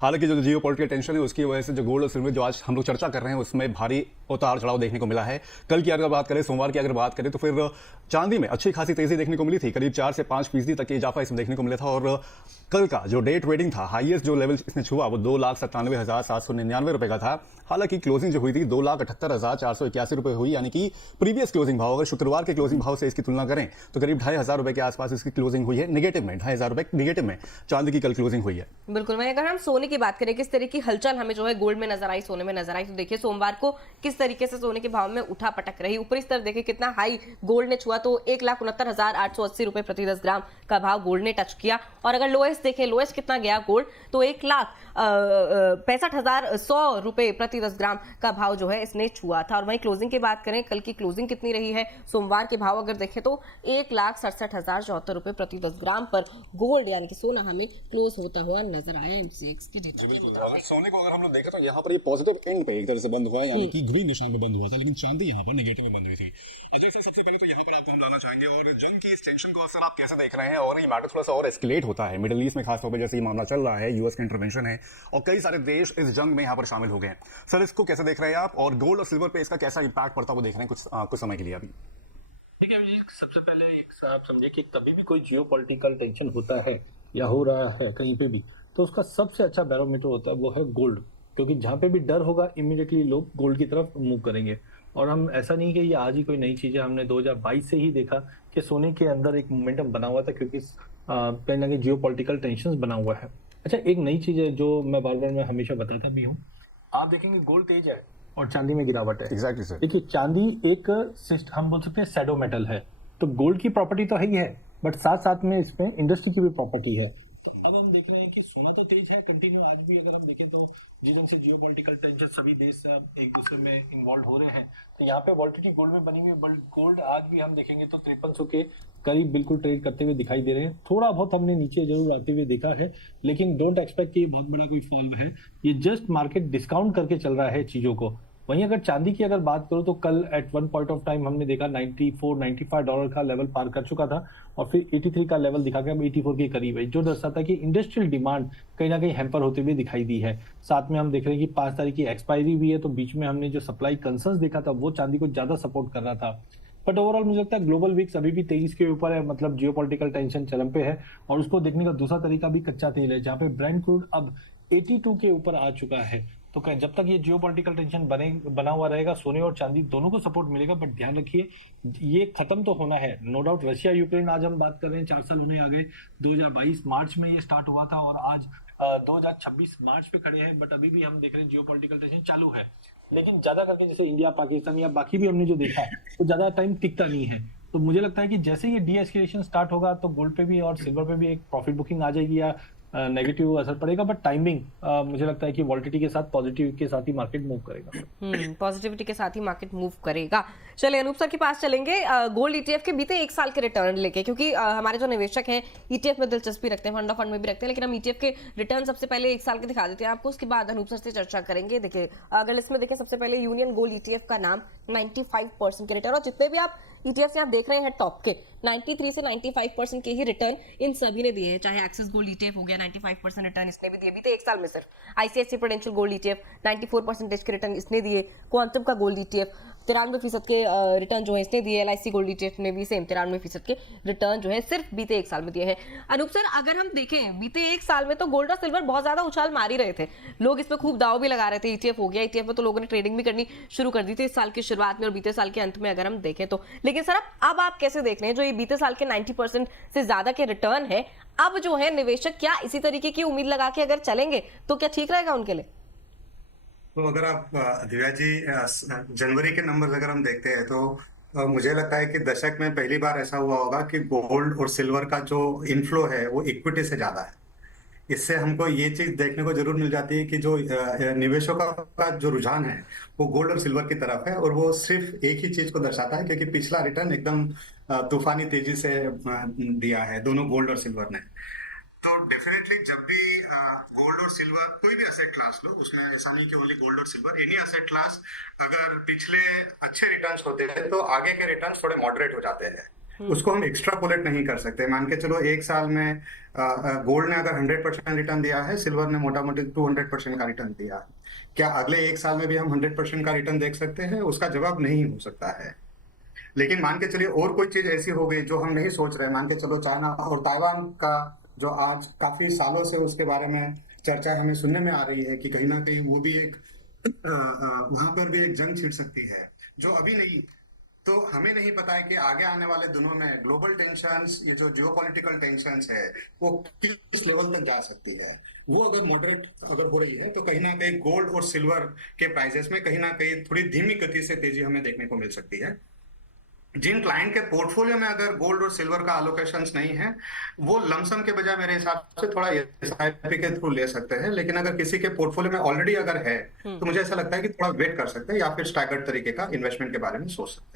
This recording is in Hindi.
हालांकि जो जियो पॉलिटिकल टेंशन है उसकी वजह से जो गोल्ड और सिल्वर जो आज हम लोग चर्चा कर रहे हैं उसमें भारी उतार चढ़ाव देखने को मिला है। कल की अगर बात करें, सोमवार की अगर बात करें, तो फिर चांदी में अच्छी खासी तेजी देखने को मिली थी। करीब 4 से 5% तक इजाफा इसमें देखने को मिला था और कल का जो डे ट्रेडिंग था, हाईएस्ट जो लेवल इसने छुआ वो 2,97,799 रुपए का था। हालांकि क्लोजिंग जो हुई थी 2,78,481 रुपए हुई, यानी कि प्रीवियस क्लोजिंग भाव, अगर शुक्रवार के क्लोजिंग भाव से इसकी तुलना करें तो करीब 2,500 रुपए के आसपास इसकी क्लोजिंग हुई है। नेगेटिव में 2,500 रुपए नेगेटिव में चांदी की कल क्लोजिंग हुई है। बिल्कुल। वहीं अगर हम सोने की बात करें, किस तरह की हलचल हमें जो है गोल्ड में नजर आई, सोने में नजर आई, तो देखिए सोमवार को किस तरीके से सोने के भाव में उठा पटक रही। ऊपरी स्तर देखिए कितना हाई गोल्ड ने छुआ, तो 1,69,880 रुपए प्रति 10 ग्राम का भाव गोल्ड ने टच किया। और अगर लोएस्ट देखें, लोएस्ट कितना गया गोल्ड, तो 1,65,100 रुपए प्रति 10 ग्राम का भाव जो है इसने छुआ था। और वहीं क्लोजिंग की बात करें, कल की क्लोजिंग कितनी रही है, सोमवार के भाव अगर देखें तो 1,67,074 रुपए प्रति 10 ग्राम पर गोल्ड यानी कि सोना हमें क्लोज होता हुआ नजर आया एमसीएक्स की डेटा। अगर सोने को अगर हम लोग देखें तो यहाँ पर ये पॉजिटिव एंड पे एक तरह से बंद हुआ है, यानी कि ग्रीन निशान में बंद हुआ था, लेकिन चांदी यहाँ पर नेगेटिव में बंद हुई थी। अजय सर, सबसे पहले तो यहाँ पर आपको हम लाना चाहेंगे और जंग की इस टेंशन को असर आप कैसे देख रहे हैं, और ये मैटर थोड़ा सा और एस्केलेट होता है मिडिल ईस्ट में, खासतौर पर जैसे ये मामला चल रहा है, यूएस का इंटरवेंशन है और कई सारे देश इस जंग में यहाँ पर शामिल हो गए हैं। सर, इसको कैसे देख रहे हैं आप, और गोल्ड और सिल्वर पे इसका कैसा इंपैक्ट पड़ता है वो देख रहे हैं कुछ समय के लिए अभी? ठीक है जी, सबसे पहले एक आप समझे कि कभी भी कोई जियो पॉलिटिकल टेंशन होता है या हो रहा है कहीं पे भी, तो उसका सबसे अच्छा बैरोमीटर होता है वो है गोल्ड, क्योंकि जहाँ पे भी डर होगा इमीडिएटली लोग गोल्ड की तरफ मूव करेंगे। और हम ऐसा नहीं कि ये आज ही कोई नई चीज है, हमने 2022 से ही देखा कि सोने के अंदर एक मोमेंटम बना हुआ था, क्योंकि कहीं ना कहीं जियो पॉलिटिकल टेंशन बना हुआ है। अच्छा, एक नई चीज है जो मैं बार बार मैं हमेशा बताता भी हूँ, आप देखेंगे गोल्ड तेज है और चांदी में गिरावट है। Exactly sir. देखिए, चांदी एक हम बोल सकते हैं शैडो मेटल है, तो गोल्ड की प्रॉपर्टी तो है ही है, बट साथ साथ में इसमें इंडस्ट्री की भी प्रॉपर्टी है। अब हम देख रहे हैं कि सोना तो तेज है कंटिन्यू, आज भी अगर हम देखें तो जिस ढंग से जियोपॉलिटिकल टेंशन सभी देश एक दूसरे में इन्वॉल्व हो रहे हैं, तो यहाँ पे वॉलिटिलिटी गोल्ड में बनी हुई है। बट गोल्ड आज भी हम देखेंगे तो 5300 के करीब बिल्कुल ट्रेड करते हुए दिखाई दे रहे हैं। थोड़ा बहुत हमने नीचे जरूर आते हुए देखा है, लेकिन डोंट एक्सपेक्ट कि बहुत बड़ा कोई फॉल है, ये जस्ट मार्केट डिस्काउंट करके चल रहा है चीजों को। वहीं अगर चांदी की अगर बात करो तो कल at one point of time हमने देखा $94-95 का लेवल पार कर चुका था और फिर 83 का लेवल दिखा के अब 84 के करीब है, जो दर्शाता है कि इंडस्ट्रियल डिमांड कहीं ना कहीं हैम्पर होते हुए दिखाई दी है। साथ में हम देख रहे हैं कि 5 तारीख की एक्सपायरी भी है, तो बीच में हमने जो सप्लाई कंसर्न्स देखा था वो चांदी को ज्यादा सपोर्ट कर रहा था। बट ओवरऑल मुझे लगता है ग्लोबल वीक्स अभी भी 23 के ऊपर है, मतलब जियोपॉलिटिकल टेंशन चरम पे है। और उसको देखने का दूसरा तरीका भी कच्चा तेल है, जहां पे ब्रेंट क्रूड अब 82 के ऊपर आ चुका है। तो जब तक ये जियोपॉलिटिकल टेंशन बना हुआ रहेगा, सोने और चांदी दोनों को सपोर्ट मिलेगा। बट ध्यान रखिए, ये खत्म तो होना है, नो डाउट। रशिया यूक्रेन आज हम बात कर रहे हैं, 4 साल होने आ गए। 2022 मार्च में ये स्टार्ट हुआ था और आज 2026 मार्च पे खड़े हैं, बट अभी भी हम देख रहे हैं जियोपॉलिटिकल टेंशन चालू है। लेकिन ज्यादा करके जैसे इंडिया पाकिस्तान या बाकी भी हमने जो देखा है, तो ज्यादा टाइम टिकता नहीं है। तो मुझे लगता है कि जैसे ये डी एस्केलेशन स्टार्ट होगा तो गोल्ड पे भी और सिल्वर पे भी एक प्रॉफिट बुकिंग आ जाएगी या नेगेटिव असर पड़ेगा। बट टाइमिंग मुझे लगता है कि वॉलिटिलिटी के साथ पॉजिटिव के साथ ही मार्केट मूव करेगा। पॉजिटिविटी के साथ ही मार्केट मूव करेगा। चलिए अनूप सर के पास चलेंगे गोल्ड ईटीएफ के बीते 1 साल के रिटर्न लेके, क्योंकि हमारे जो निवेशक हैं ईटीएफ में दिलचस्पी रखते हैं, फंड ऑफ फंड में भी रखते हैं, लेकिन हम ईटीएफ के रिटर्न सबसे पहले 1 साल के दिखा देते हैं आपको, उसके बाद अनूप सर से चर्चा करेंगे। देखिए, अगर इसमें देखें सबसे पहले यूनियन गोल्ड ईटीएफ का नाम 95% के रिटर्न, और जितने भी आप ईटीएफ यहाँ देख रहे हैं टॉप के 93 से 95% के ही रिटर्न इन सभी ने दिए हैं। चाहे एक्सिस गोल्ड ईटीएफ हो गया, 95% रिटर्न इसने भी दिए बीते 1 साल में। सिर्फ आईसीआईसीआई प्रूडेंशियल गोल्ड ईटीएफ 94% के रिटर्न इसने दिए। क्वांटम का गोल्ड ईटीएफ 93% के रिटर्न जो है इसने दिए। एलआईसी गोल्ड ईटीएफ ने भी सेम 93% के रिटर्न जो है सिर्फ बीते 1 साल में दिए हैं। अनूप सर, अगर हम देखें बीते 1 साल में तो गोल्ड और सिल्वर बहुत ज्यादा उछाल मार ही रहे थे, लोग इस पर खूब दाव भी लगा रहे थे। ईटीएफ हो गया, ईटीएफ में तो लोगों ने ट्रेडिंग भी करनी शुरू कर दी थी इस साल की शुरुआत में और बीते साल के अंत में अगर हम देखें तो। लेकिन सर अब आप कैसे देख रहे हैं जो ये बीते साल के 90% से ज्यादा के रिटर्न है, अब जो है निवेशक क्या इसी तरीके की उम्मीद लगा के अगर चलेंगे तो क्या ठीक रहेगा उनके लिए? तो अगर आप दिव्या जी जनवरी के नंबर्स अगर हम देखते हैं तो मुझे लगता है कि दशक में पहली बार ऐसा हुआ होगा कि गोल्ड और सिल्वर का जो इनफ्लो है वो इक्विटी से ज्यादा है। इससे हमको ये चीज देखने को जरूर मिल जाती है कि जो निवेशकों का जो रुझान है वो गोल्ड और सिल्वर की तरफ है, और वो सिर्फ एक ही चीज को दर्शाता है क्योंकि पिछला रिटर्न एकदम तूफानी तेजी से दिया है दोनों गोल्ड और सिल्वर ने। तो डेफिनेटली जब भी गोल्ड और सिल्वर कोई भी एसेट क्लास लो, उसमें ऐसा नहीं कि ओनली गोल्ड और सिल्वर, एनी एसेट क्लास अगर पिछले अच्छे रिटर्न्स होते हैं तो आगे के रिटर्न्स थोड़े मॉडरेट हो जाते हैं। उसको हम एक्स्ट्रापोलेट नहीं कर सकते। मान के चलो एक साल में गोल्ड ने अगर 100% रिटर्न दिया है, सिल्वर ने मोटा मोटी 200% का रिटर्न दिया है, क्या अगले एक साल में भी हम 100% का रिटर्न देख सकते हैं? उसका जवाब नहीं हो सकता है। लेकिन मान के चलिए और कोई चीज ऐसी हो गई जो हम नहीं सोच रहे, मान के चलो चाइना और ताइवान का जो आज काफी सालों से उसके बारे में चर्चा हमें सुनने में आ रही है कि कहीं ना कहीं वो भी एक वहां पर भी एक जंग छिड़ सकती है, जो अभी नहीं, तो हमें नहीं पता है कि आगे आने वाले दिनों में ग्लोबल टेंशंस, ये जो जियोपॉलिटिकल टेंशंस है, वो किस लेवल तक जा सकती है। वो अगर मॉडरेट अगर हो रही है तो कहीं ना कहीं गोल्ड और सिल्वर के प्राइसेस में कहीं ना कहीं थोड़ी धीमी गति से तेजी हमें देखने को मिल सकती है। जिन क्लाइंट के पोर्टफोलियो में अगर गोल्ड और सिल्वर का अलोकेशंस नहीं है, वो लमसम के बजाय मेरे हिसाब से थोड़ा एसआईपी के थ्रू ले सकते हैं। लेकिन अगर किसी के पोर्टफोलियो में ऑलरेडी अगर है तो मुझे ऐसा लगता है कि थोड़ा वेट कर सकते हैं या फिर स्टैगर्ड तरीके का इन्वेस्टमेंट के बारे में सोच सकते हैं।